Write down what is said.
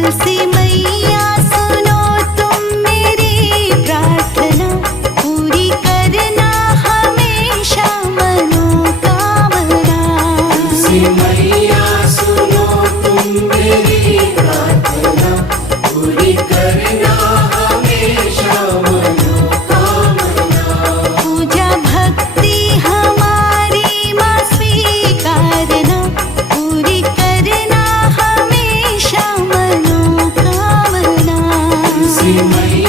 तुलसी मैया सुनो तुम मेरी प्रार्थना, पूरी करना हमेशा मनोकामना। तुलसी मैया सुनो तुम मेरी प्रार्थना, पूरी करना हमेशा मनोकामना। पूजा भक्ति हमारी माँ स्वीकारना, पूरी करना हमेशा मनोकामना। तुलसी मैया